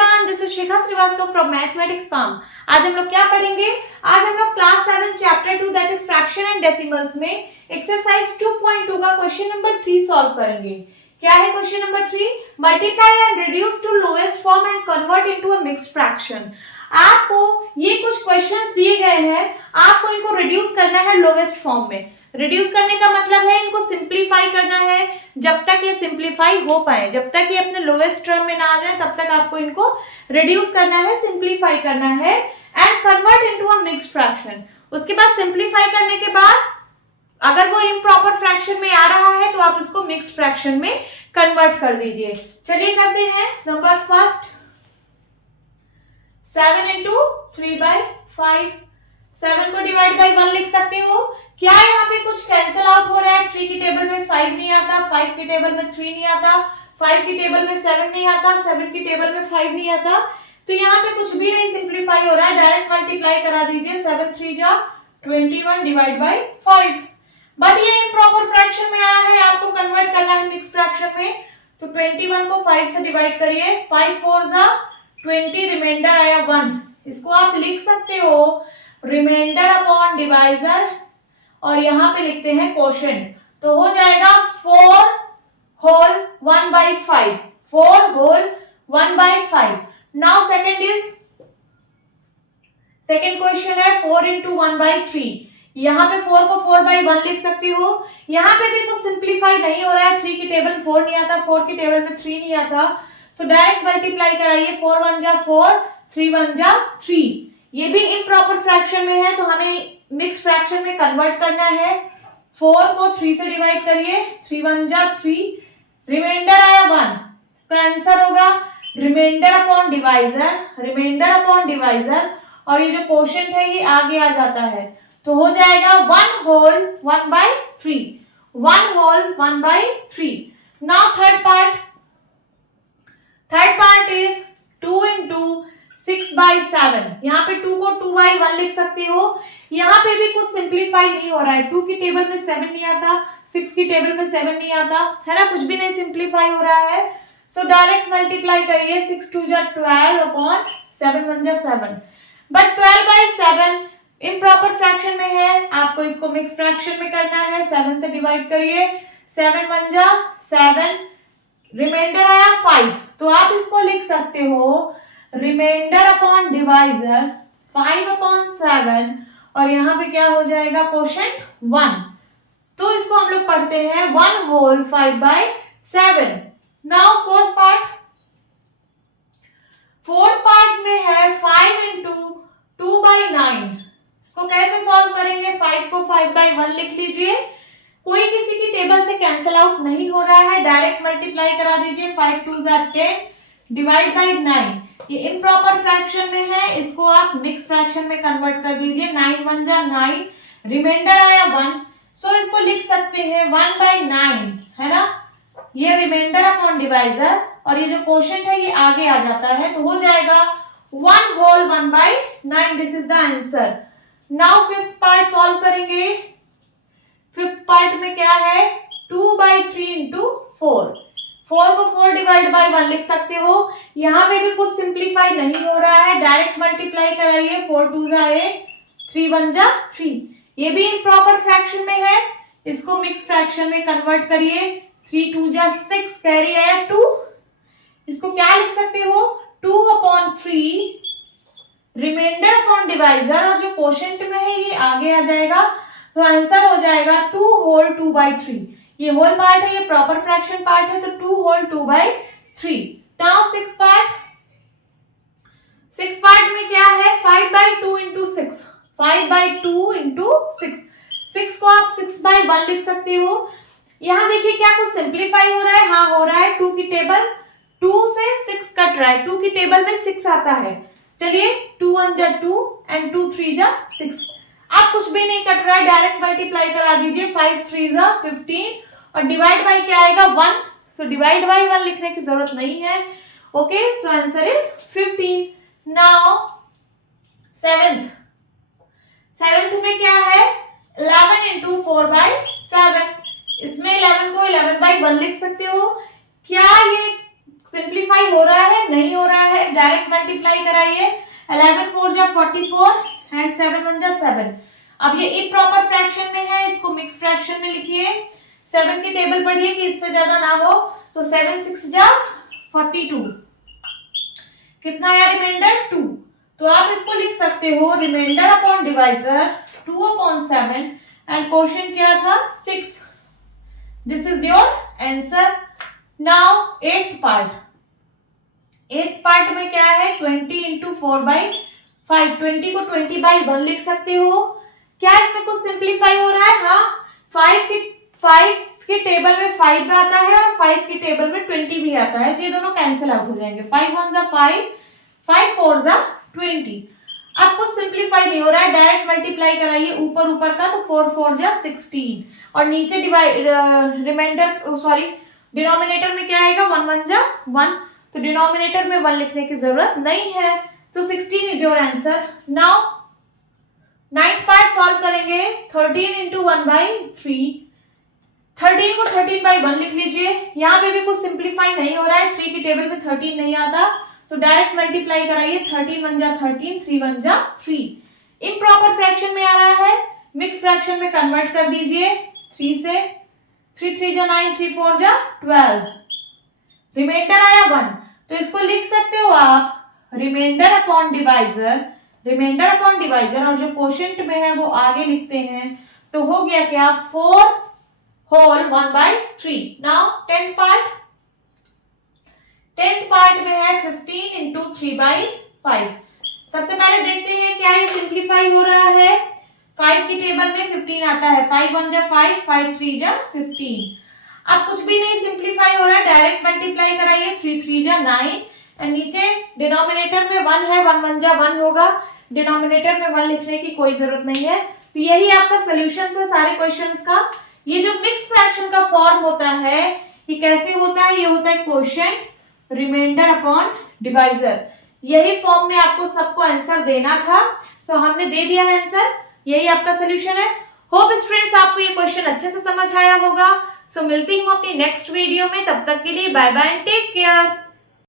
Everyone, this is Shikha Srivastava from mathematics farm. आज हम लोग क्या पढ़ेंगे? आज हम लोग class 7 chapter 2 that is fraction and decimals में एक्सरसाइज 2.2 का क्वेश्चन नंबर 3 सॉल्व करेंगे। क्या है question number 3? Multiply and reduce to lowest form and convert into a mixed fraction. आपको ये कुछ क्वेश्चंस दिए गए हैं, आपको इनको रिड्यूस करना है लोएस्ट फॉर्म में। रिड्यूस करने का मतलब है इनको सिंप्लीफाई करना है। जब तक ये सिंप्लीफाई हो पाए, जब तक ये अपने लोएस्ट टर्म में ना आ जाए, तब तक आपको इनको रिड्यूस करना है, सिंप्लीफाई करना है and convert into a mixed fraction. उसके बाद सिंप्लीफाई करने के बाद अगर वो इम्प्रॉपर फ्रैक्शन में आ रहा है तो आप इसको मिक्स्ड फ्रैक्शन में कन्वर्ट कर दीजिए। चलिए करते हैं। Number first, 7 into 3/5। 7 को डिवाइड बाई 1 लिख सकते हो। क्या यहाँ पे कुछ कैंसिल आउट हो रहा है? 3 की टेबल में 5 नहीं आता, 5 की टेबल में 3 नहीं आता, 5 की टेबल में 7 नहीं आता, 7 की टेबल में 5 नहीं आता। तो यहाँ पे कुछ भी नहीं सिंप्लीफाई हो रहा है, डायरेक्ट मल्टीप्लाई करा दीजिए। 7 3 जा 21 डिवाइड बाई 5। बट ये इम्प्रॉपर फ्रैक्शन में आया है, आपको कन्वर्ट करना है मिक्स फ्रैक्शन में। तो 21 को 5 से डिवाइड करिए। 5 4 जा 20, रिमाइंडर आया 1। इसको आप लिख सकते हो रिमाइंडर अपॉन डिवाइजर और यहाँ पे लिखते हैं क्वोशिएंट। तो हो जाएगा 4 whole 1/5। 4 whole 1/5। Now second question है 4 इंटू 1/3। यहाँ पे 4 को 4/1 लिख सकती हो। यहाँ पे भी कुछ सिंप्लीफाई नहीं हो रहा है। 3 की टेबल में 4 नहीं आता, 4 की टेबल में 3 नहीं आता। तो डायरेक्ट मल्टीप्लाई कराइए। 4 1 जा 4, 3 1 जा 3। ये भी इम्प्रॉपर फ्रैक्शन में है तो हमें मिक्स फ्रैक्शन में कन्वर्ट करना है। 4 को 3 से डिवाइड करिए। 3 1 जा 3, रिमाइंडर आया 1। इसका आंसर होगा remainder upon divisor, remainder upon divisor, और ये जो क्वोशिएंट है ये आगे आ जाता है। तो हो जाएगा 1 whole 1/3। 1 whole 1/3। Now third part is 2 into 6/7। यहाँ पे 2 को 2/1 लिख सकते हो। यहाँ पे भी कुछ सिंप्लीफाई नहीं हो रहा है। 2 की टेबल में 7 नहीं आता, 6 की टेबल में 7 नहीं आता, है ना, कुछ भी नहीं सिंप्लीफाई हो रहा है। सो डायरेक्ट मल्टीप्लाई करिए। 6 2 जा 12 अपॉन 7 1 जा 7। बट 12/7 इम्प्रॉपर फ्रैक्शन में है, आपको इसको मिक्स फ्रैक्शन में करना है। 7 से डिवाइड करिए। 7 1 जा 7, रिमाइंडर आया 5। तो आप इसको लिख सकते हो रिमाइंडर अपॉन डिवाइजर 5/7, और यहाँ पे क्या हो जाएगा क्वोशिएंट 1। तो इसको हम लोग पढ़ते हैं 1 होल 5/7। नाउ फोर्थ पार्ट में है 5 इंटू 2/9। इसको कैसे सॉल्व करेंगे? 5 को 5/1 लिख लीजिए। कोई किसी की टेबल से कैंसिल आउट नहीं हो रहा है, डायरेक्ट मल्टीप्लाई करा दीजिए। 5 2 जा 10 डिवाइड बाई 9। ये इम्प्रॉपर फ्रैक्शन में है, इसको आप मिक्स फ्रैक्शन में कन्वर्ट कर दीजिए। 9 1 जा 9, रिमाइंडर आया 1। सो इसको लिख सकते हैं 1/9, है ना। ये रिमाइंडर अपॉन डिवाइजर और ये जो क्वोशिएंट है ये आगे आ जाता है। तो हो जाएगा 1 whole 1/9। This is the answer. Now fifth part solve करेंगे। फिफ्थ पार्ट में क्या है? 2/3 इंटू 4। 4 को 4 डिवाइड बाई 1 लिख सकते हो। यहाँ पे भी कुछ सिंप्लीफाई नहीं हो रहा है, डायरेक्ट मल्टीप्लाई कराइए। 4 2 जा 8, 3 1 जा 3। ये भी इम्प्रॉपर फ्रैक्शन में है, इसको मिक्स फ्रैक्शन में कन्वर्ट करिए। 3 2 जा 6, कैरी आया 2। इसको क्या लिख सकते हो? 2/3 रिमाइंडर अपॉन डिवाइजर, और जो क्वोशिएंट में है ये आगे आ जाएगा। तो आंसर हो जाएगा 2 होल 2/3। ये होल पार्ट है, ये प्रॉपर फ्रैक्शन पार्ट है, तो 2 होल 2/3। नाउ सिक्स पार्ट में क्या है? 5/2 इंटू 6। 5/2 इंटू 6। 6 को आप 6/1 लिख सकते हो। यहाँ देखिए क्या कुछ सिंप्लीफाई हो रहा है? हाँ हो रहा है। 2 की टेबल 2 से 6 कट रहा है। 2 की टेबल में 6 आता है। चलिए 2 1 जा 2 एंड 2 3 जा 6। आप कुछ भी नहीं कट रहा है, डायरेक्ट मल्टीप्लाई करा दीजिए। 5 3 जा 15 और डिवाइड बाई क्या आएगा 1। सो डिवाइड बाई 1 लिखने की जरूरत नहीं है। Okay, so answer is 15। Now seventh में क्या है? 11 इंटू 4/7। इसमें 11 को 11/1 लिख सकते हो। क्या ये सिंप्लीफाई हो रहा है? नहीं हो रहा है। है, डायरेक्ट मल्टीप्लाई कराइए। 11 4 जा 44 एंड 7 1 जा 7। अब ये इम्प्रॉपर फ्रैक्शन में है, इसको मिक्स फ्रैक्शन में लिखिए। 7 की टेबल पढ़िए कि इससे ज्यादा ना हो, तो 7 6 जा 42, कितना आया रिमाइंडर 2। तो आप इसको लिख सकते हो remainder upon divisor 2/7 and question क्या था 6। This is your answer. Now eighth part में क्या है 20 इंटू 4/5। 20 को 20/1 लिख सकते हो। क्या इसमें कुछ सिंप्लीफाई हो रहा है? हाँ, 5 के टेबल में 5 आता है और 5 की टेबल में 20 भी आता है, तो ये दोनों कैंसिल आउट हो जाएंगे। 5 1 जा 5, 5 4 जा 20। अब कुछ सिंप्लीफाई नहीं हो रहा है, डायरेक्ट मल्टीप्लाई कराइए ऊपर का, तो 4 4 जा 16 और नीचे रिमाइंडर सॉरी डिनोमिनेटर में क्या आएगा 1 1 जा 1, तो डिनोमिनेटर में 1 लिखने की जरूरत नहीं है, तो 16 is your answer. Now ninth part solve करेंगे। 13 इंटू 1/3। 13 को 13/1 लिख लीजिए। यहाँ पे भी कुछ सिंप्लीफाई नहीं हो रहा है, 3 की टेबल में 13 नहीं आता, तो डायरेक्ट मल्टीप्लाई कराइए। 13 1 जा 13, 3 1 जा 3। इम्प्रॉपर फ्रैक्शन में आ रहा है, मिक्स फ्रैक्शन में कन्वर्ट कर दीजिए। 3 से 3 3 जा 9, 3 4 जा 12, रिमाइंडर आया 1, तो इसको लिख सकते हो आप remainder upon divisor. Remainder upon divisor और जो क्वोशिएंट में है वो आगे लिखते हैं, तो हो गया क्या 4 होल 1/3। नाउ टेंथ पार्ट में है 15 इंटू 3/5। सबसे पहले देखते हैं क्या ये सिंप्लीफाई हो रहा है। 5 की टेबल में 15 आता है, 5 1 जा 5, 5 3 जा 15। अब कुछ भी नहीं सिंप्लीफाई हो रहा है, डायरेक्ट मल्टीप्लाई कराइए। 3 3 जा 9 एंड नीचे डिनोमिनेटर में 1 है, 1 1 जा 1 होगा, डिनोमिनेटर में 1 लिखने की कोई जरूरत नहीं है। तो यही आपका सोल्यूशन है सारे क्वेश्चंस का। ये जो मिक्स फ्रैक्शन का फॉर्म होता है ये कैसे होता है? ये होता है क्वोशिएंट रिमाइंडर अपॉन डिवाइजर। यही फॉर्म में आपको सबको आंसर देना था, तो हमने दे दिया है आंसर। यही आपका सोल्यूशन है। होप स्टूडेंट्स आपको ये क्वेश्चन अच्छे से समझ आया होगा। सो मिलती हूँ अपनी नेक्स्ट वीडियो में, तब तक के लिए bye bye and take care.